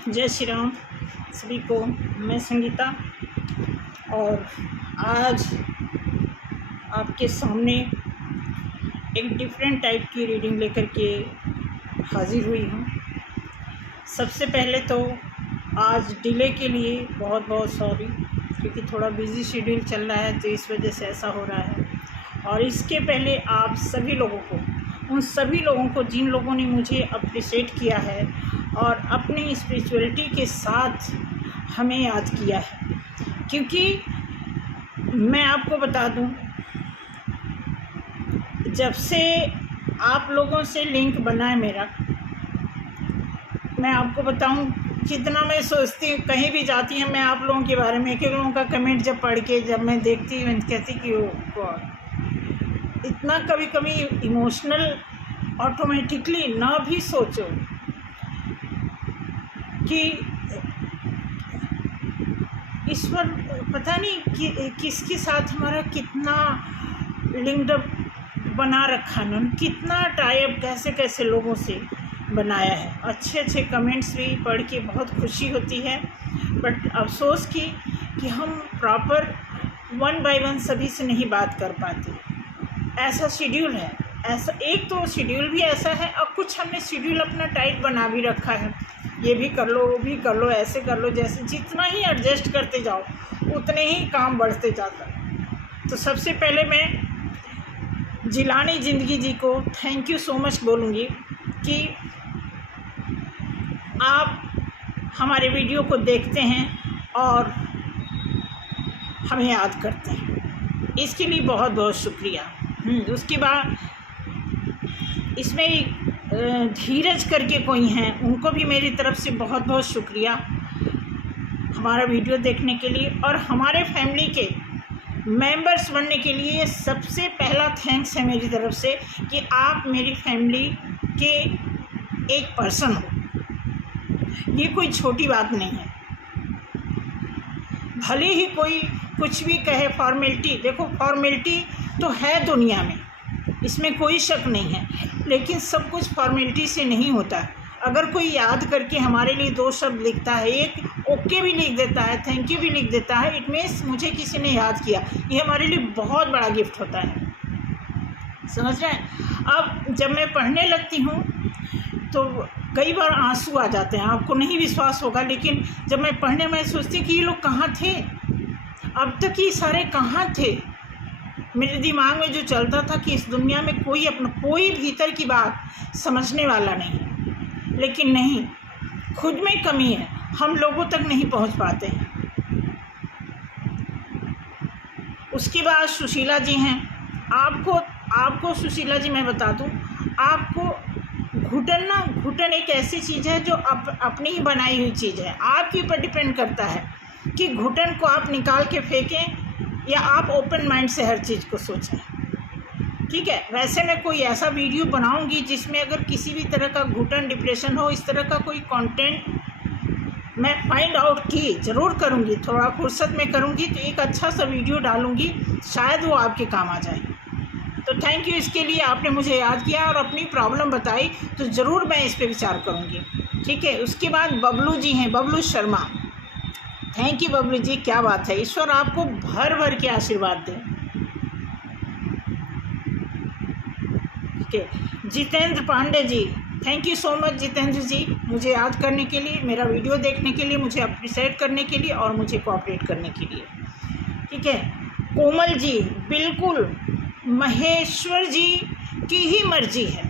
जय श्री राम सभी को। मैं संगीता और आज आपके सामने एक डिफरेंट टाइप की रीडिंग लेकर के हाजिर हुई हूँ। सबसे पहले तो आज डिले के लिए बहुत बहुत सॉरी, क्योंकि थोड़ा बिजी शेड्यूल चल रहा है तो इस वजह से ऐसा हो रहा है। और इसके पहले आप सभी लोगों को, उन सभी लोगों को जिन लोगों ने मुझे अप्रिशिएट किया है और अपनी स्पिरिचुअलिटी के साथ हमें याद किया है, क्योंकि मैं आपको बता दूं, जब से आप लोगों से लिंक बना है मेरा, मैं आपको बताऊं जितना मैं सोचती हूँ, कहीं भी जाती हूँ मैं आप लोगों के बारे में, एक एक लोगों का कमेंट जब पढ़ के जब मैं देखती हूँ कहती कि ओ गॉड, इतना कभी कभी इमोशनल ऑटोमेटिकली ना भी सोचो कि ईश्वर पता नहीं कि किसके साथ हमारा कितना लिंक्ड अप बना रखा है, कितना टाइप कैसे कैसे लोगों से बनाया है। अच्छे अच्छे कमेंट्स भी पढ़ के बहुत खुशी होती है, बट अफसोस कि हम प्रॉपर वन बाय वन सभी से नहीं बात कर पाते। ऐसा शेड्यूल है, ऐसा एक तो शेड्यूल भी ऐसा है, और कुछ हमने शेड्यूल अपना टाइट बना भी रखा है, ये भी कर लो वो भी कर लो ऐसे कर लो, जैसे जितना ही एडजस्ट करते जाओ उतने ही काम बढ़ते जाता है। तो सबसे पहले मैं जिलानी ज़िंदगी जी को थैंक यू सो मच बोलूँगी कि आप हमारे वीडियो को देखते हैं और हमें याद करते हैं, इसके लिए बहुत बहुत शुक्रिया। उसके बाद इसमें धीरज करके कोई हैं, उनको भी मेरी तरफ से बहुत बहुत शुक्रिया हमारा वीडियो देखने के लिए, और हमारे फैमिली के मेंबर्स बनने के लिए सबसे पहला थैंक्स है मेरी तरफ से कि आप मेरी फैमिली के एक पर्सन हो। ये कोई छोटी बात नहीं है, भले ही कोई कुछ भी कहे फॉर्मेलिटी, देखो फॉर्मेलिटी तो है दुनिया में, इसमें कोई शक नहीं है, लेकिन सब कुछ फॉर्मेलिटी से नहीं होता है। अगर कोई याद करके हमारे लिए दो शब्द लिखता है, एक ओके भी लिख देता है, थैंक यू भी लिख देता है, इट मीन्स मुझे किसी ने याद किया, ये हमारे लिए बहुत बड़ा गिफ्ट होता है। समझ रहे हैं? अब जब मैं पढ़ने लगती हूँ तो कई बार आंसू आ जाते हैं, आपको नहीं विश्वास होगा, लेकिन जब मैं पढ़ने में सोचती हूँ कि ये लोग कहाँ थे, अब तक ये सारे कहाँ थे। मेरे दिमाग में जो चलता था कि इस दुनिया में कोई भीतर की बात समझने वाला नहीं है, लेकिन नहीं, खुद में कमी है, हम लोगों तक नहीं पहुंच पाते हैं। उसके बाद सुशीला जी हैं, आपको सुशीला जी मैं बता दूं, आपको घुटन एक ऐसी चीज़ है जो अपनी ही बनाई हुई चीज़ है, आपके ऊपर डिपेंड करता है कि घुटन को आप निकाल के फेंकें या आप ओपन माइंड से हर चीज़ को सोचें। ठीक है, वैसे मैं कोई ऐसा वीडियो बनाऊंगी जिसमें अगर किसी भी तरह का घुटन, डिप्रेशन हो, इस तरह का कोई कंटेंट मैं फाइंड आउट की ज़रूर करूंगी, थोड़ा फुर्सत में करूंगी तो एक अच्छा सा वीडियो डालूंगी, शायद वो आपके काम आ जाए। तो थैंक यू, इसके लिए आपने मुझे याद किया और अपनी प्रॉब्लम बताई, तो ज़रूर मैं इस पर विचार करूँगी। ठीक है, उसके बाद बबलू जी हैं, बबलू शर्मा, थैंक यू बबलू जी, क्या बात है, ईश्वर आपको भर भर के आशीर्वाद दें। ठीक है, Jitendra Pandey ji, thank you so much Jitendra ji, मुझे याद करने के लिए, मेरा वीडियो देखने के लिए, मुझे अप्रिशिएट करने के लिए और मुझे कोऑपरेट करने के लिए। ठीक है, कोमल जी, बिल्कुल महेश्वर जी की ही मर्जी है,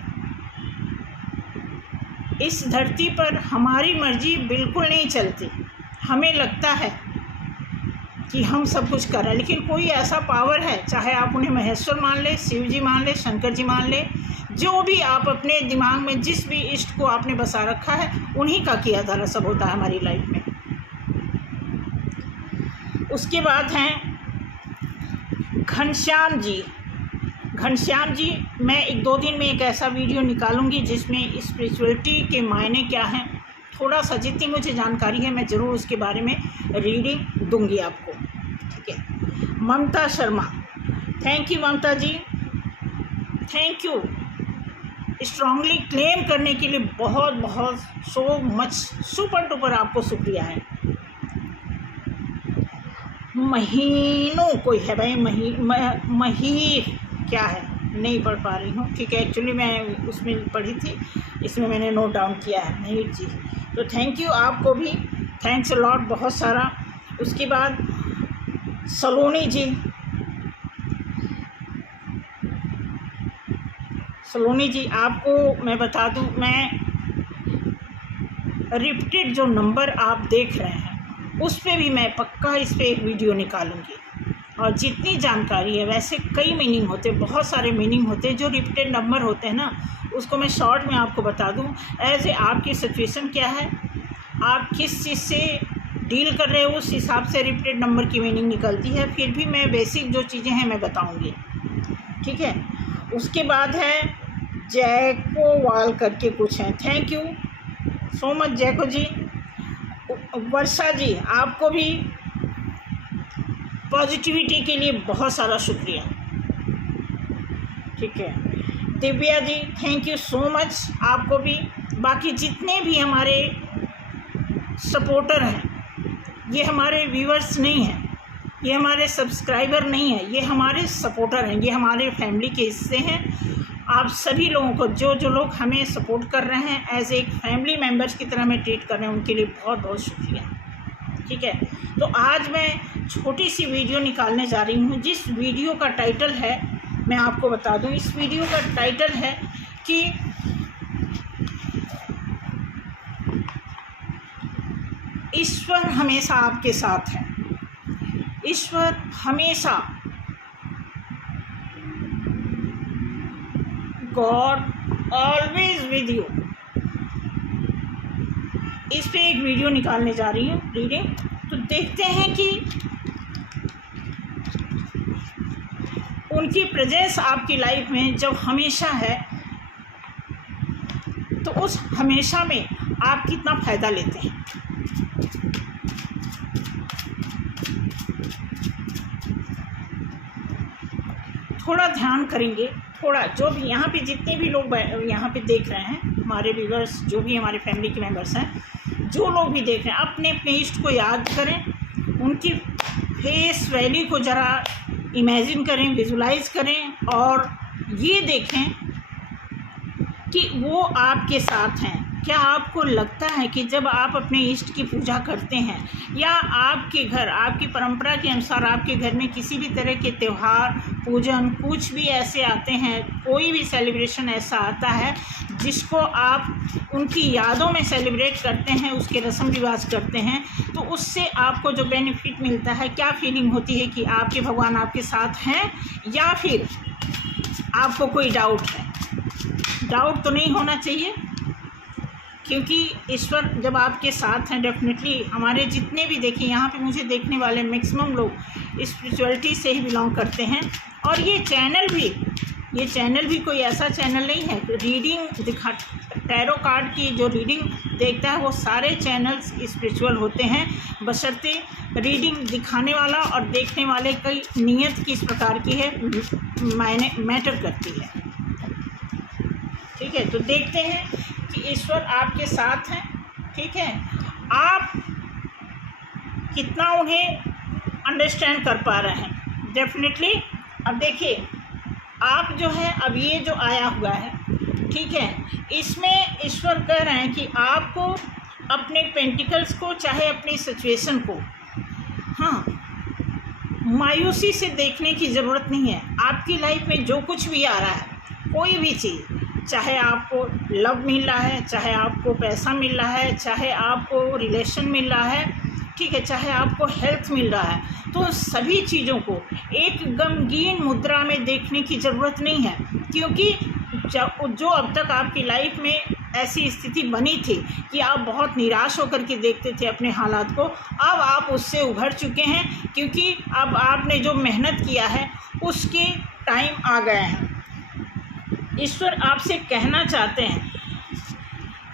इस धरती पर हमारी मर्जी बिल्कुल नहीं चलती। हमें लगता है कि हम सब कुछ कर रहे हैं, लेकिन कोई ऐसा पावर है, चाहे आप उन्हें महेश्वर मान ले, शिव जी मान ले, शंकर जी मान ले, जो भी आप अपने दिमाग में जिस भी इष्ट को आपने बसा रखा है, उन्हीं का किया धरा सब होता है हमारी लाइफ में। उसके बाद हैं घनश्याम जी। घनश्याम जी, मैं एक दो दिन में एक ऐसा वीडियो निकालूंगी जिसमें स्पिरिचुअलिटी के मायने क्या हैं, थोड़ा सा जितनी मुझे जानकारी है मैं ज़रूर उसके बारे में रीडिंग दूंगी आपको। ठीक है, Mamata Sharma, thank you Mamata ji, thank you. Strongly claim करने के लिए बहुत बहुत सो मच सुपर डुपर आपको शुक्रिया है। महीनों कोई है भाई, महीर क्या है, नहीं पढ़ पा रही हूँ, ठीक है। एक्चुअली मैं उसमें पढ़ी थी, इसमें मैंने नोट डाउन किया है, महीर जी। तो थैंक यू, आपको भी थैंक्स अ लॉट बहुत सारा। उसके बाद सलोनी जी, सलोनी जी आपको मैं बता दूं, मैं रिपीटेड जो नंबर आप देख रहे हैं उस पे भी मैं पक्का इस पे एक वीडियो निकालूंगी। और जितनी जानकारी है, वैसे कई मीनिंग होते, बहुत सारे मीनिंग होते जो रिपीटेड नंबर होते हैं ना, उसको मैं शॉर्ट में आपको बता दूं। ऐसे आपकी सिचुएशन क्या है, आप किस चीज़ से डील कर रहे हो, उस हिसाब से रिपीटेड नंबर की मीनिंग निकलती है। फिर भी मैं बेसिक जो चीज़ें हैं मैं बताऊंगी, ठीक है। उसके बाद है जैको वाल करके कुछ है, थैंक यू सो मच जैको जी। वर्षा जी आपको भी पॉजिटिविटी के लिए बहुत सारा शुक्रिया, ठीक है। Divya ji thank you so much आपको भी। बाकी जितने भी हमारे सपोर्टर हैं, ये हमारे व्यूअर्स नहीं हैं, ये हमारे सब्सक्राइबर नहीं है, ये हमारे सपोर्टर हैं, ये हमारे फैमिली के हिस्से हैं। आप सभी लोगों को, जो जो लोग हमें सपोर्ट कर रहे हैं, एज एक फैमिली मेम्बर्स की तरह हमें ट्रीट कर रहे हैं, उनके लिए बहुत बहुत शुक्रिया, ठीक है। तो आज मैं छोटी सी वीडियो निकालने जा रही हूँ, जिस वीडियो का टाइटल है, मैं आपको बता दूँ, इस वीडियो का टाइटल है कि ईश्वर हमेशा आपके साथ है। ईश्वर हमेशा, गॉड ऑलवेज विद यू। इस पे एक वीडियो निकालने जा रही हूँ, रीडिंग। तो देखते हैं कि उनकी प्रेजेंस आपकी लाइफ में जब हमेशा है, तो उस हमेशा में आप कितना फ़ायदा लेते हैं। थोड़ा ध्यान करेंगे, थोड़ा जो भी यहाँ पे जितने भी लोग यहाँ पे देख रहे हैं, हमारे व्यूअर्स, जो भी हमारे फैमिली के मेंबर्स हैं, जो लोग भी देख रहे हैं, अपने अपने इष्ट को याद करें, उनकी फेस वैल्यू को ज़रा इमेजिन करें, विजुलाइज करें, और ये देखें कि वो आपके साथ हैं। क्या आपको लगता है कि जब आप अपने इष्ट की पूजा करते हैं, या आपके घर, आपकी परंपरा के अनुसार आपके घर में किसी भी तरह के त्यौहार, पूजन, कुछ भी ऐसे आते हैं, कोई भी सेलिब्रेशन ऐसा आता है जिसको आप उनकी यादों में सेलिब्रेट करते हैं, उसके रस्म रिवाज करते हैं, तो उससे आपको जो बेनिफिट मिलता है, क्या फीलिंग होती है कि आपके भगवान आपके साथ हैं, या फिर आपको कोई डाउट है? डाउट तो नहीं होना चाहिए, क्योंकि ईश्वर जब आपके साथ हैं, डेफिनेटली हमारे जितने भी, देखिए यहाँ पे मुझे देखने वाले मैक्सिमम लोग स्पिरिचुअलिटी से ही बिलोंग करते हैं। और ये चैनल भी कोई ऐसा चैनल नहीं है रीडिंग दिखा, टैरो कार्ड की जो रीडिंग देखता है वो सारे चैनल्स स्पिरिचुअल होते हैं, बशर्ते रीडिंग दिखाने वाला और देखने वाले की नीयत किस प्रकार की है, मायने मैटर करती है, ठीक है। तो देखते हैं कि ईश्वर आपके साथ हैं, ठीक है। आप कितना उन्हें अंडरस्टैंड कर पा रहे हैं, डेफिनेटली। अब देखिए, आप जो है, अब ये जो आया हुआ है, ठीक है, इसमें ईश्वर कह रहे हैं कि आपको अपने पेंटिकल्स को, चाहे अपनी सिचुएशन को, हाँ, मायूसी से देखने की ज़रूरत नहीं है। आपकी लाइफ में जो कुछ भी आ रहा है, कोई भी चीज़, चाहे आपको लव मिल रहा है, चाहे आपको पैसा मिल रहा है, चाहे आपको रिलेशन मिल रहा है, ठीक है, चाहे आपको हेल्थ मिल रहा है, तो सभी चीज़ों को एक गमगीन मुद्रा में देखने की ज़रूरत नहीं है। क्योंकि जो अब तक आपकी लाइफ में ऐसी स्थिति बनी थी कि आप बहुत निराश होकर के देखते थे अपने हालात को, अब आप उससे उभर चुके हैं, क्योंकि अब आपने जो मेहनत किया है उसके टाइम आ गए हैं। ईश्वर आपसे कहना चाहते हैं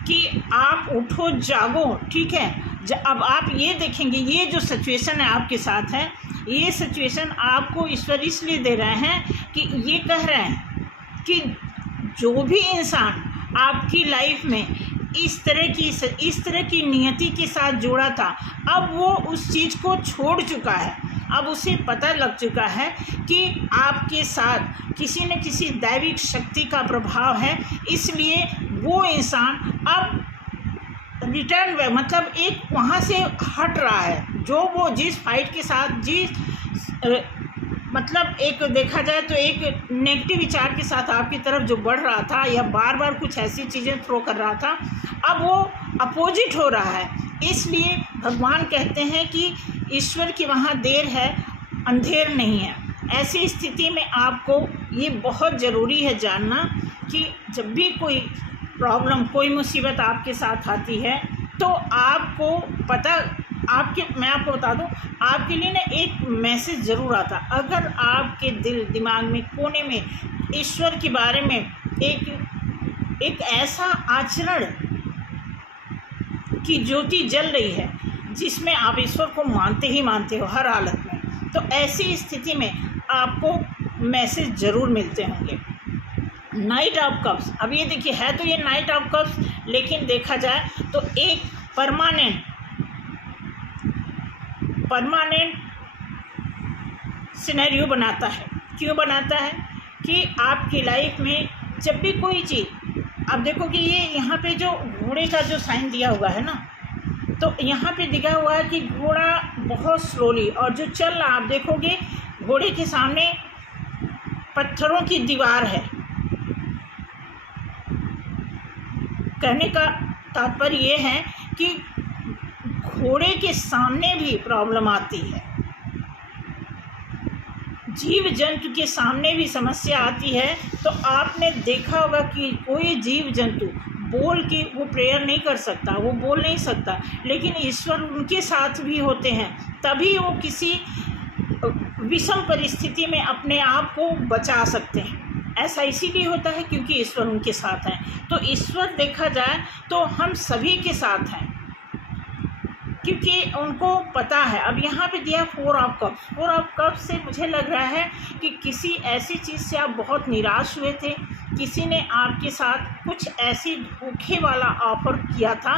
कि आप उठो, जागो, ठीक है। अब आप ये देखेंगे, ये जो सिचुएशन है आपके साथ है, ये सिचुएशन आपको ईश्वर इसलिए दे रहे हैं कि ये कह रहे हैं कि जो भी इंसान आपकी लाइफ में इस तरह की नियति के साथ जुड़ा था, अब वो उस चीज़ को छोड़ चुका है। अब उसे पता लग चुका है कि आपके साथ किसी न किसी दैविक शक्ति का प्रभाव है, इसलिए वो इंसान अब रिटर्न मतलब एक वहाँ से हट रहा है। जो वो जिस फाइट के साथ मतलब एक देखा जाए तो एक नेगेटिव विचार के साथ आपकी तरफ जो बढ़ रहा था या बार बार कुछ ऐसी चीज़ें थ्रो कर रहा था, अब वो अपोजिट हो रहा है। इसलिए भगवान कहते हैं कि ईश्वर की वहाँ देर है, अंधेर नहीं है। ऐसी स्थिति में आपको ये बहुत ज़रूरी है जानना कि जब भी कोई प्रॉब्लम, कोई मुसीबत आपके साथ आती है तो आपको पता मैं आपको बता दूं, आपके लिए ना एक मैसेज ज़रूर आता। अगर आपके दिल दिमाग में कोने में ईश्वर के बारे में एक ऐसा आचरण की ज्योति जल रही है जिसमें आप ईश्वर को मानते ही मानते हो हर हालत में, तो ऐसी स्थिति में आपको मैसेज ज़रूर मिलते होंगे। नाइट ऑफ कप्स, अब ये देखिए है तो ये नाइट ऑफ कप्स, लेकिन देखा जाए तो एक परमानेंट सिनेरियो बनाता है। क्यों बनाता है कि आपकी लाइफ में जब भी कोई चीज़, अब देखो कि ये यहाँ पे जो घोड़े का जो साइन दिया हुआ है ना, तो यहाँ पे दिखा हुआ है कि घोड़ा बहुत स्लोली, और जो चल रहा आप देखोगे घोड़े के सामने पत्थरों की दीवार है। कहने का तात्पर्य ये है कि घोड़े के सामने भी प्रॉब्लम आती है, जीव जंतु के सामने भी समस्या आती है। तो आपने देखा होगा कि कोई जीव जंतु बोल के वो प्रेयर नहीं कर सकता, वो बोल नहीं सकता, लेकिन ईश्वर उनके साथ भी होते हैं, तभी वो किसी विषम परिस्थिति में अपने आप को बचा सकते हैं। ऐसा इसीलिए होता है क्योंकि ईश्वर उनके साथ हैं। तो ईश्वर देखा जाए तो हम सभी के साथ हैं, क्योंकि उनको पता है। अब यहाँ पे दिया 4 ऑफ कप्स। 4 ऑफ कप्स से मुझे लग रहा है कि किसी ऐसी चीज़ से आप बहुत निराश हुए थे, किसी ने आपके साथ कुछ ऐसी धोखे वाला ऑफ़र किया था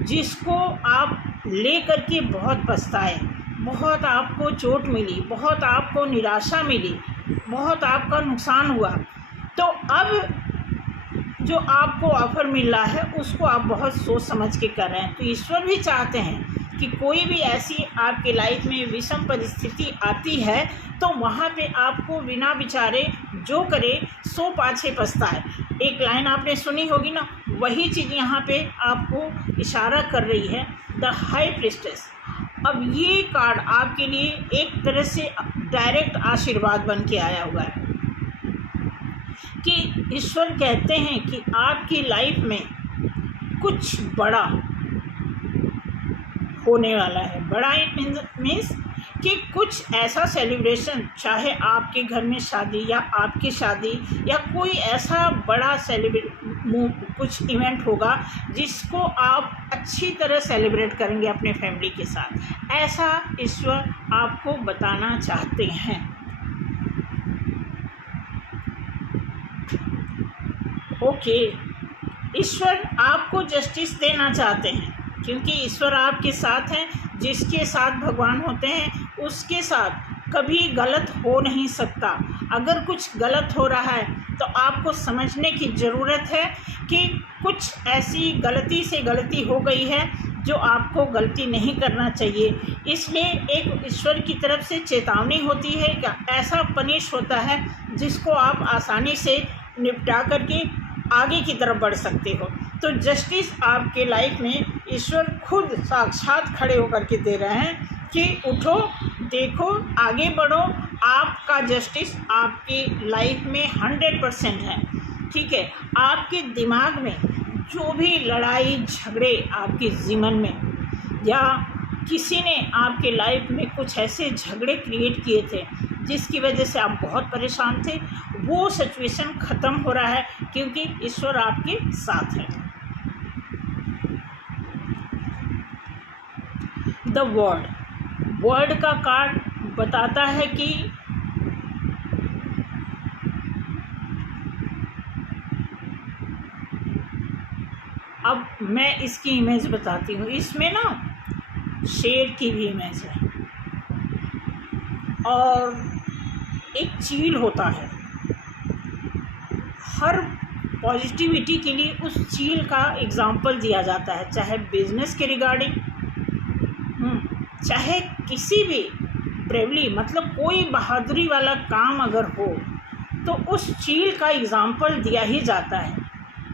जिसको आप ले करके बहुत पछताए, बहुत आपको चोट मिली, बहुत आपको निराशा मिली, बहुत आपका नुकसान हुआ। तो अब जो आपको ऑफ़र मिल रहा है उसको आप बहुत सोच समझ के कर रहे हैं। तो ईश्वर भी चाहते हैं कि कोई भी ऐसी आपके लाइफ में विषम परिस्थिति आती है तो वहाँ पे आपको बिना विचारे जो करे सो पाछे पछताए। एक लाइन आपने सुनी होगी ना, वही चीज़ यहाँ पे आपको इशारा कर रही है, द हाई प्रीस्टेस। अब ये कार्ड आपके लिए एक तरह से डायरेक्ट आशीर्वाद बन के आया हुआ है कि ईश्वर कहते हैं कि आपकी लाइफ में कुछ बड़ा होने वाला है। बड़ा मीन्स कि कुछ ऐसा सेलिब्रेशन, चाहे आपके घर में शादी या आपकी शादी या कोई ऐसा बड़ा कुछ इवेंट होगा जिसको आप अच्छी तरह सेलिब्रेट करेंगे अपने फैमिली के साथ। ऐसा ईश्वर आपको बताना चाहते हैं। ओके, ईश्वर आपको जस्टिस देना चाहते हैं क्योंकि ईश्वर आपके साथ हैं। जिसके साथ भगवान होते हैं उसके साथ कभी गलत हो नहीं सकता। अगर कुछ गलत हो रहा है तो आपको समझने की ज़रूरत है कि कुछ ऐसी गलती से गलती हो गई है जो आपको गलती नहीं करना चाहिए। इसलिए एक ईश्वर की तरफ से चेतावनी होती है कि ऐसा पनिश होता है जिसको आप आसानी से निपटा करके आगे की तरफ बढ़ सकते हो। तो जस्टिस आपके लाइफ में ईश्वर खुद साक्षात खड़े होकर के दे रहे हैं कि उठो, देखो, आगे बढ़ो। आपका जस्टिस आपकी लाइफ में 100% है। ठीक है, आपके दिमाग में जो भी लड़ाई झगड़े आपके जीवन में या किसी ने आपके लाइफ में कुछ ऐसे झगड़े क्रिएट किए थे जिसकी वजह से आप बहुत परेशान थे, वो सिचुएशन ख़त्म हो रहा है क्योंकि ईश्वर आपके साथ है। द वर्ड का कार्ड बताता है कि मैं इसकी इमेज बताती हूँ। इसमें ना शेर की भी इमेज है और एक चील होता है। हर पॉजिटिविटी के लिए उस चील का एग्जाम्पल दिया जाता है, चाहे बिजनेस के रिगार्डिंग, चाहे किसी भी ब्रेवली मतलब कोई बहादुरी वाला काम अगर हो तो उस चील का एग्जाम्पल दिया ही जाता है।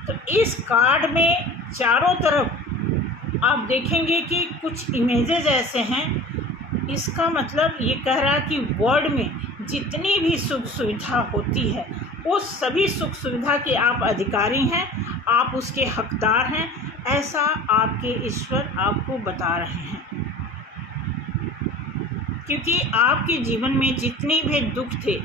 तो इस कार्ड में चारों तरफ आप देखेंगे कि कुछ इमेजेस ऐसे हैं। इसका मतलब ये कह रहा है कि वर्ल्ड में जितनी भी सुख सुविधा होती है उस सभी सुख सुविधा के आप अधिकारी हैं, आप उसके हकदार हैं, ऐसा आपके ईश्वर आपको बता रहे हैं। क्योंकि आपके जीवन में जितनी भी दुख थे,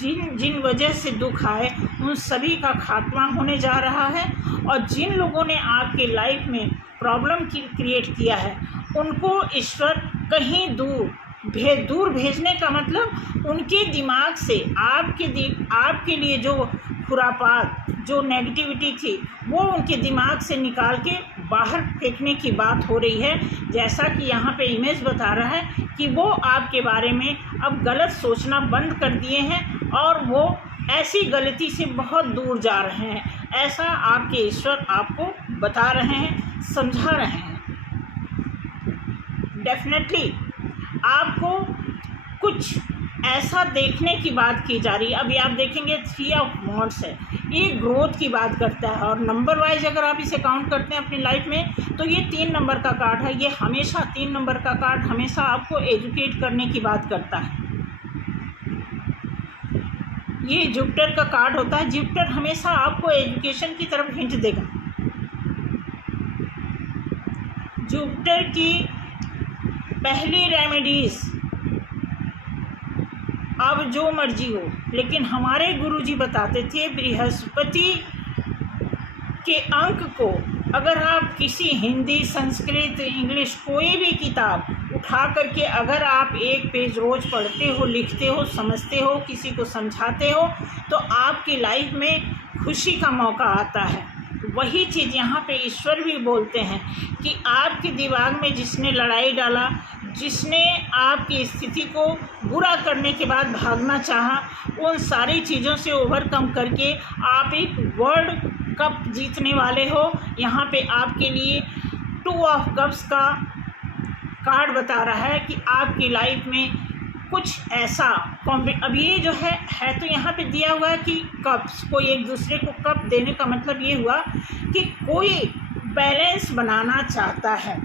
जिन वजह से दुख आए, उन सभी का खात्मा होने जा रहा है और जिन लोगों ने आपके लाइफ में प्रॉब्लम क्रिएट किया है उनको ईश्वर कहीं दूर भेजने का मतलब उनके दिमाग से आपके लिए जो खुरापात, जो नेगेटिविटी थी वो उनके दिमाग से निकाल के बाहर फेंकने की बात हो रही है। जैसा कि यहाँ पे इमेज बता रहा है कि वो आपके बारे में अब गलत सोचना बंद कर दिए हैं और वो ऐसी गलती से बहुत दूर जा रहे हैं, ऐसा आपके ईश्वर आपको बता रहे हैं, समझा रहे हैं। डेफिनेटली आपको कुछ ऐसा देखने की बात की जा रही है। अभी आप देखेंगे 3 ऑफ वॉन्ड्स है, ये ग्रोथ की बात करता है और नंबर वाइज अगर आप इसे काउंट करते हैं अपनी लाइफ में तो ये 3 नंबर का कार्ड है। ये हमेशा 3 नंबर का कार्ड हमेशा आपको एजुकेट करने की बात करता है। ये जुपिटर का कार्ड होता है। जुपिटर हमेशा आपको एजुकेशन की तरफ हिंट देगा। जुपिटर की पहली रेमेडीज अब जो मर्जी हो, लेकिन हमारे गुरुजी बताते थे बृहस्पति के अंक को अगर आप किसी हिंदी, संस्कृत, इंग्लिश कोई भी किताब उठा करके अगर आप एक पेज रोज़ पढ़ते हो, लिखते हो, समझते हो, किसी को समझाते हो तो आपकी लाइफ में खुशी का मौका आता है। वही चीज़ यहाँ पे ईश्वर भी बोलते हैं कि आपके दिमाग में जिसने लड़ाई डाला, जिसने आपकी स्थिति को बुरा करने के बाद भागना चाहा, उन सारी चीज़ों से ओवरकम करके आप एक वर्ल्ड कप जीतने वाले हो। यहाँ पे आपके लिए 2 ऑफ कप्स का कार्ड बता रहा है कि आपकी लाइफ में कुछ ऐसा अब ये जो है तो यहाँ पे दिया हुआ है कि कप्स, कोई एक दूसरे को कप देने का मतलब ये हुआ कि कोई बैलेंस बनाना चाहता है।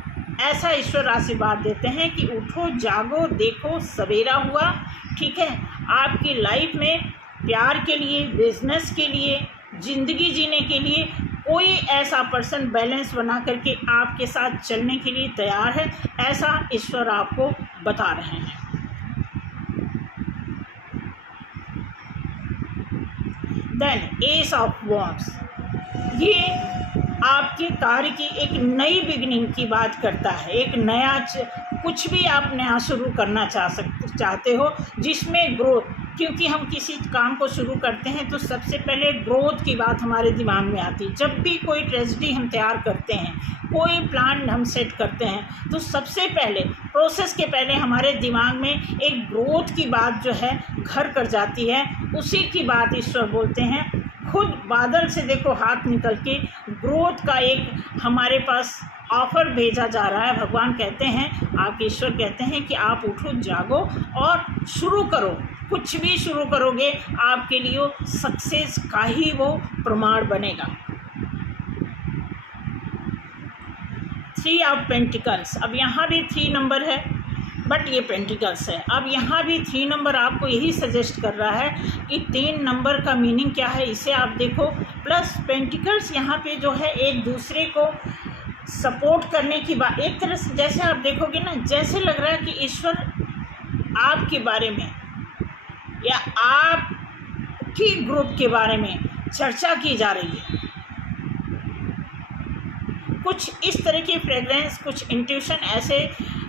ऐसा ईश्वर आशीर्वाद देते हैं कि उठो, जागो, देखो, सवेरा हुआ। ठीक है, आपकी लाइफ में प्यार के लिए, बिजनेस के लिए, ज़िंदगी जीने के लिए कोई ऐसा पर्सन बैलेंस बना करके आपके साथ चलने के लिए तैयार है, ऐसा ईश्वर आपको बता रहे हैं। देन एस ऑफ वॉन्ड्स, ये आपके कार्य की एक नई बिगिनिंग की बात करता है। एक नया कुछ भी आप नया शुरू करना चाहते हो जिसमें ग्रोथ, क्योंकि हम किसी काम को शुरू करते हैं तो सबसे पहले ग्रोथ की बात हमारे दिमाग में आती है। जब भी कोई ट्रेजेडी हम तैयार करते हैं, कोई प्लान हम सेट करते हैं तो सबसे पहले प्रोसेस के पहले हमारे दिमाग में एक ग्रोथ की बात जो है घर कर जाती है। उसी की बात ईश्वर बोलते हैं। खुद बादल से देखो हाथ निकल के ग्रोथ का एक हमारे पास ऑफर भेजा जा रहा है। भगवान कहते हैं, आप ईश्वर कहते हैं कि आप उठो, जागो और शुरू करो। कुछ भी शुरू करोगे आपके लिए सक्सेस का ही वो प्रमाण बनेगा। 3 ऑफ पेंटिकल्स, अब यहाँ भी 3 नंबर है बट ये पेंटिकल्स है। अब यहाँ भी 3 नंबर आपको यही सजेस्ट कर रहा है कि 3 नंबर का मीनिंग क्या है, इसे आप देखो। प्लस पेंटिकल्स यहाँ पे जो है एक दूसरे को सपोर्ट करने की बात, एक तरह से जैसे आप देखोगे ना, जैसे लग रहा है कि ईश्वर आपके बारे में या आपकी ग्रुप के बारे में चर्चा की जा रही है। कुछ इस तरह की फ्रेगरेंस, कुछ इंट्यूशन ऐसे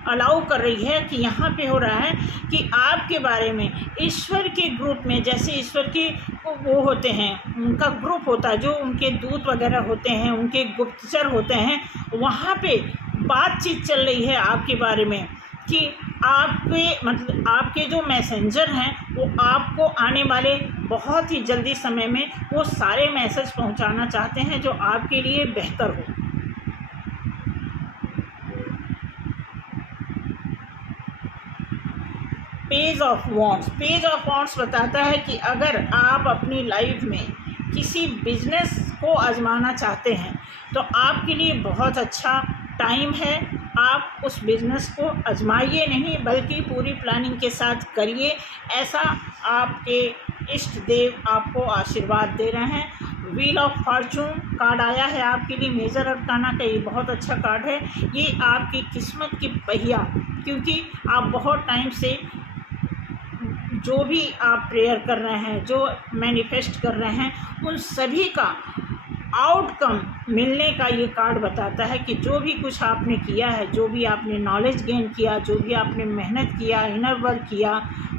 अलाउ कर रही है कि यहाँ पे हो रहा है कि आपके बारे में ईश्वर के ग्रुप में, जैसे ईश्वर के वो होते हैं, उनका ग्रुप होता है, जो उनके दूत वगैरह होते हैं, उनके गुप्तचर होते हैं, वहाँ पे बातचीत चल रही है आपके बारे में कि आपके मतलब आपके जो मैसेंजर हैं वो आपको आने वाले बहुत ही जल्दी समय में वो सारे मैसेज पहुंचाना चाहते हैं जो आपके लिए बेहतर हो। पेज ऑफ वॉन्ड्स बताता है कि अगर आप अपनी लाइफ में किसी बिजनेस को आजमाना चाहते हैं तो आपके लिए बहुत अच्छा टाइम है। आप उस बिज़नेस को आजमाइए नहीं बल्कि पूरी प्लानिंग के साथ करिए, ऐसा आपके इष्ट देव आपको आशीर्वाद दे रहे हैं। व्हील ऑफ फॉर्चून कार्ड आया है आपके लिए, मेजर अरकाना का ये बहुत अच्छा कार्ड है। ये आपकी किस्मत की पहिया, क्योंकि आप बहुत टाइम से जो भी आप प्रेयर कर रहे हैं, जो मैनिफेस्ट कर रहे हैं, उन सभी का आउटकम मिलने का ये कार्ड बताता है कि जो भी कुछ आपने किया है, जो भी आपने नॉलेज गेन किया, जो भी आपने मेहनत किया, इनर वर्क किया,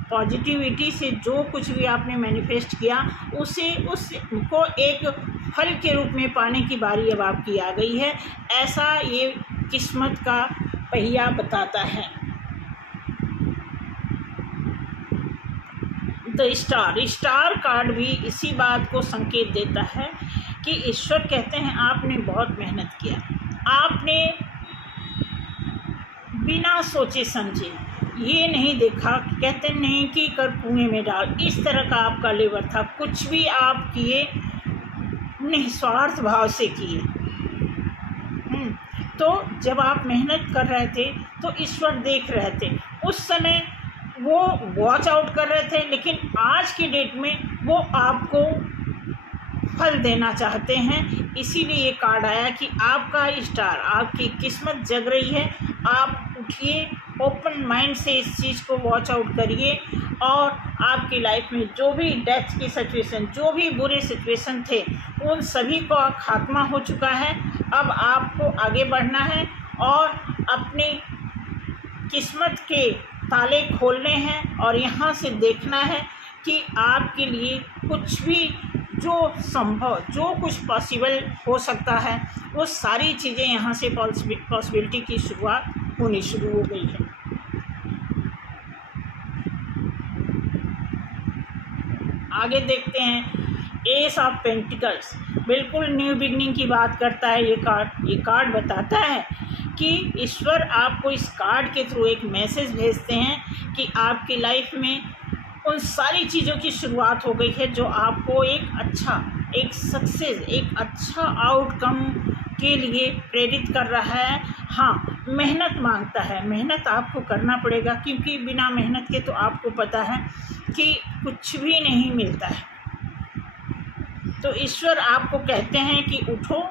पॉजिटिविटी से जो कुछ भी आपने मैनिफेस्ट किया, उसको एक फल के रूप में पाने की बारी अब आपकी आ गई है, ऐसा ये किस्मत का पहिया बताता है। द स्टार कार्ड भी इसी बात को संकेत देता है कि ईश्वर कहते हैं आपने बहुत मेहनत किया, आपने बिना सोचे समझे ये नहीं देखा, कहते नहीं कि कर कुएं में डाल, इस तरह का आपका लेवर था। कुछ भी आप किए निस्वार्थ भाव से किए। तो जब आप मेहनत कर रहे थे तो ईश्वर देख रहे थे, उस समय वो वॉच आउट कर रहे थे, लेकिन आज की डेट में वो आपको फल देना चाहते हैं। इसीलिए ये कार्ड आया कि आपका स्टार, आपकी किस्मत जग रही है। आप उठिए, ओपन माइंड से इस चीज़ को वॉच आउट करिए और आपकी लाइफ में जो भी डेथ की सिचुएशन, जो भी बुरे सिचुएशन थे, उन सभी का खात्मा हो चुका है। अब आपको आगे बढ़ना है और अपनी किस्मत के ताले खोलने हैं और यहाँ से देखना है कि आपके लिए कुछ भी जो संभव, जो कुछ पॉसिबल हो सकता है, वो सारी चीज़ें यहाँ से पॉसिबिलिटी की शुरुआत होनी शुरू हो गई है। आगे देखते हैं एस ऑफ पेंटिकल्स, बिल्कुल न्यू बिगनिंग की बात करता है ये कार्ड। ये कार्ड बताता है कि ईश्वर आपको इस कार्ड के थ्रू एक मैसेज भेजते हैं कि आपकी लाइफ में उन सारी चीज़ों की शुरुआत हो गई है जो आपको एक सक्सेस, एक अच्छा आउटकम के लिए प्रेरित कर रहा है। हाँ, मेहनत मांगता है, मेहनत आपको करना पड़ेगा, क्योंकि बिना मेहनत के तो आपको पता है कि कुछ भी नहीं मिलता है। तो ईश्वर आपको कहते हैं कि उठो,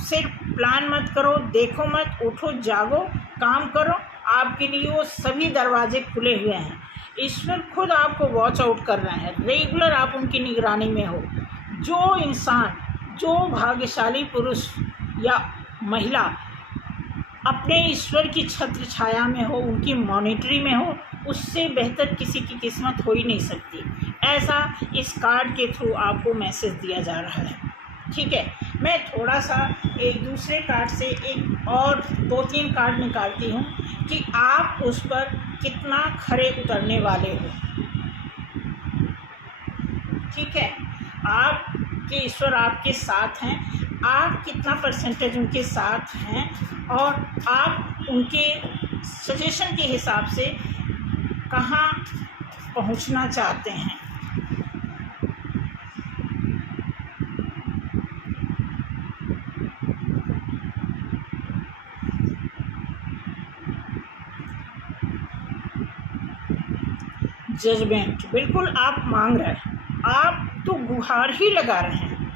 सिर्फ प्लान मत करो, देखो मत, उठो, जागो, काम करो। आपके लिए वो सभी दरवाजे खुले हुए हैं। ईश्वर खुद आपको वॉच आउट कर रहे हैं, रेगुलर आप उनकी निगरानी में हो। जो इंसान, जो भाग्यशाली पुरुष या महिला अपने ईश्वर की छत्र छाया में हो, उनकी मॉनिटरी में हो, उससे बेहतर किसी की किस्मत हो ही नहीं सकती। ऐसा इस कार्ड के थ्रू आपको मैसेज दिया जा रहा है। ठीक है, मैं थोड़ा सा एक दूसरे कार्ड से एक और 2-3 कार्ड निकालती हूँ कि आप उस पर कितना खरे उतरने वाले हो। ठीक है, आपके ईश्वर आपके साथ हैं, आप कितना परसेंटेज उनके साथ हैं और आप उनके सजेशन के हिसाब से कहाँ पहुँचना चाहते हैं। जजमेंट, बिल्कुल आप मांग रहे हैं, आप तो गुहार ही लगा रहे हैं,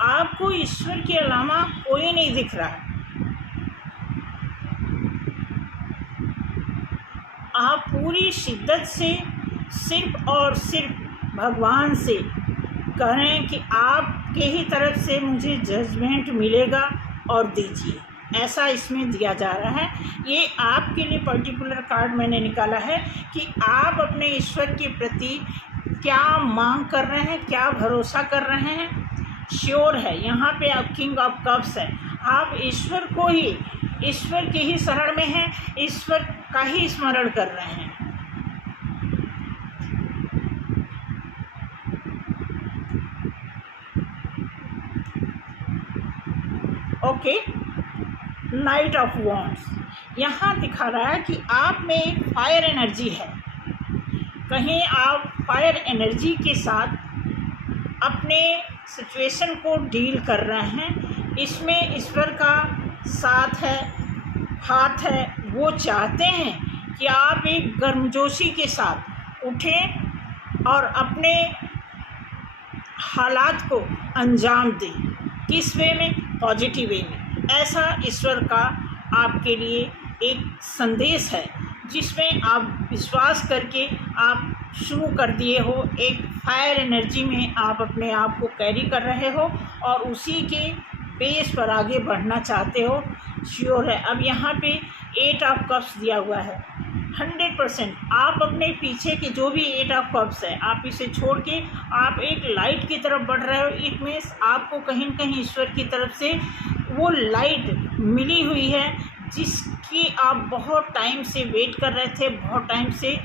आपको ईश्वर के अलावा कोई नहीं दिख रहा है। आप पूरी शिद्दत से सिर्फ और सिर्फ भगवान से कह रहे हैं कि आपके ही तरफ से मुझे जजमेंट मिलेगा और दीजिए, ऐसा इसमें दिया जा रहा है। ये आपके लिए पर्टिकुलर कार्ड मैंने निकाला है कि आप अपने ईश्वर के प्रति क्या मांग कर रहे हैं, क्या भरोसा कर रहे हैं। श्योर है, यहाँ पे आप किंग ऑफ कप्स है, आप ईश्वर को ही, ईश्वर के ही शरण में हैं, ईश्वर का ही स्मरण कर रहे हैं। ओके, नाइट ऑफ वॉन्ड्स यहाँ दिखा रहा है कि आप में एक फायर एनर्जी है। कहीं आप फायर एनर्जी के साथ अपने सिचुएशन को डील कर रहे हैं। इसमें ईश्वर का साथ है, हाथ है। वो चाहते हैं कि आप एक गर्मजोशी के साथ उठें और अपने हालात को अंजाम दें। किस वे में? पॉजिटिव वे में। ऐसा ईश्वर का आपके लिए एक संदेश है जिसमें आप विश्वास करके आप शुरू कर दिए हो। एक फायर एनर्जी में आप अपने आप को कैरी कर रहे हो और उसी के बेस पर आगे बढ़ना चाहते हो। श्योर है, अब यहाँ पे 8 ऑफ कप्स दिया हुआ है। 100% आप अपने पीछे के जो भी 8 ऑफ कप्स है, आप इसे छोड़ के आप एक लाइट की तरफ बढ़ रहे हो। इट मीन्स आपको कहीं न कहीं ईश्वर की तरफ से वो लाइट मिली हुई है जिसकी आप बहुत टाइम से वेट कर रहे थे, बहुत टाइम से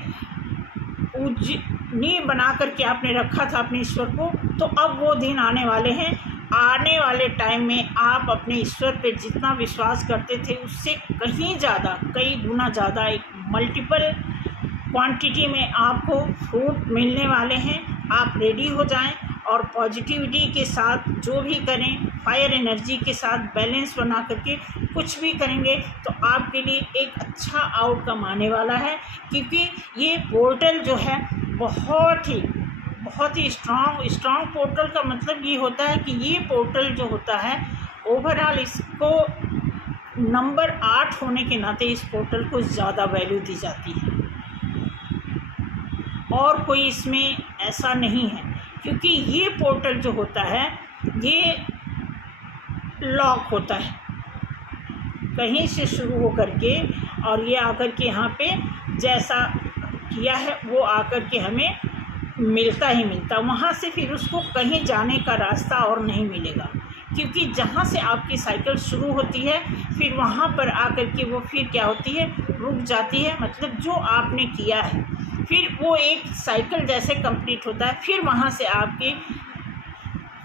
नींव बना करके आपने रखा था अपने ईश्वर को। तो अब वो दिन आने वाले हैं। आने वाले टाइम में आप अपने ईश्वर पे जितना विश्वास करते थे उससे कहीं ज़्यादा, कई गुना ज़्यादा, एक मल्टीपल क्वांटिटी में आपको फ्रूट मिलने वाले हैं। आप रेडी हो जाएं और पॉजिटिविटी के साथ जो भी करें, फायर एनर्जी के साथ बैलेंस बना करके कुछ भी करेंगे तो आपके लिए एक अच्छा आउटकम आने वाला है। क्योंकि ये पोर्टल जो है बहुत ही स्ट्रॉन्ग पोर्टल का मतलब ये होता है कि ये पोर्टल जो होता है ओवरऑल इसको नंबर 8 होने के नाते इस पोर्टल को ज़्यादा वैल्यू दी जाती है और कोई इसमें ऐसा नहीं है। क्योंकि ये पोर्टल जो होता है ये लॉक होता है, कहीं से शुरू हो करके और ये आकर के यहाँ पे जैसा किया है वो आकर के हमें मिलता ही मिलता। वहाँ से फिर उसको कहीं जाने का रास्ता और नहीं मिलेगा। क्योंकि जहाँ से आपकी साइकिल शुरू होती है फिर वहाँ पर आकर के वो फिर क्या होती है, रुक जाती है। मतलब जो आपने किया है फिर वो एक साइकिल जैसे कंप्लीट होता है, फिर वहाँ से आपके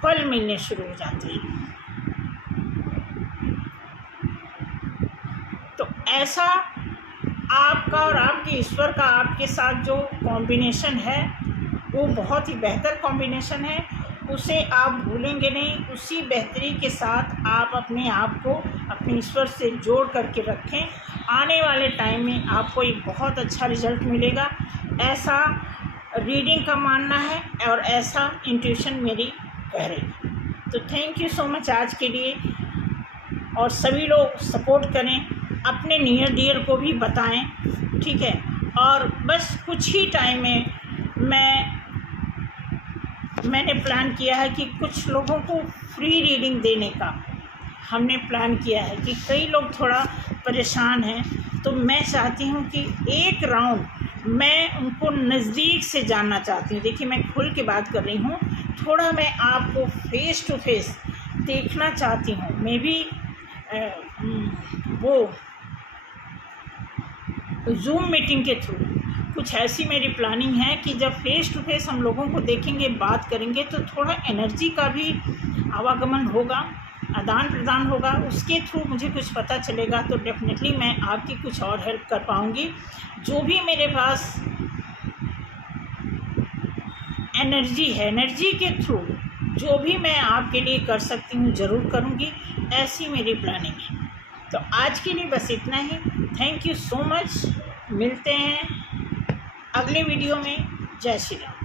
फल मिलने शुरू हो जाते हैं। तो ऐसा आपका और आपके ईश्वर का आपके साथ जो कॉम्बिनेशन है वो बहुत ही बेहतर कॉम्बिनेशन है। उसे आप भूलेंगे नहीं। उसी बेहतरी के साथ आप अपने आप को अपने ईश्वर से जोड़ करके रखें। आने वाले टाइम में आपको एक बहुत अच्छा रिजल्ट मिलेगा, ऐसा रीडिंग का मानना है और ऐसा इंट्यूशन मेरी कह रही है। तो थैंक यू सो मच आज के लिए। और सभी लोग सपोर्ट करें, अपने नियर डियर को भी बताएं, ठीक है। और बस कुछ ही टाइम में मैंने प्लान किया है कि कुछ लोगों को फ्री रीडिंग देने का हमने प्लान किया है कि कई लोग थोड़ा परेशान हैं। तो मैं चाहती हूँ कि एक राउंड मैं उनको नज़दीक से जानना चाहती हूँ। देखिए मैं खुल के बात कर रही हूँ, थोड़ा मैं आपको फेस टू फेस देखना चाहती हूँ। मे बी वो जूम मीटिंग के थ्रू कुछ ऐसी मेरी प्लानिंग है कि जब फेस टू फेस हम लोगों को देखेंगे, बात करेंगे तो थोड़ा एनर्जी का भी आवागमन होगा, आदान प्रदान होगा। उसके थ्रू मुझे कुछ पता चलेगा तो डेफिनेटली मैं आपकी कुछ और हेल्प कर पाऊँगी। जो भी मेरे पास एनर्जी है, एनर्जी के थ्रू जो भी मैं आपके लिए कर सकती हूँ ज़रूर करूँगी। ऐसी मेरी प्लानिंग है। तो आज के लिए बस इतना ही। Thank you so much. मिलते हैं अगले वीडियो में। जय श्री राम।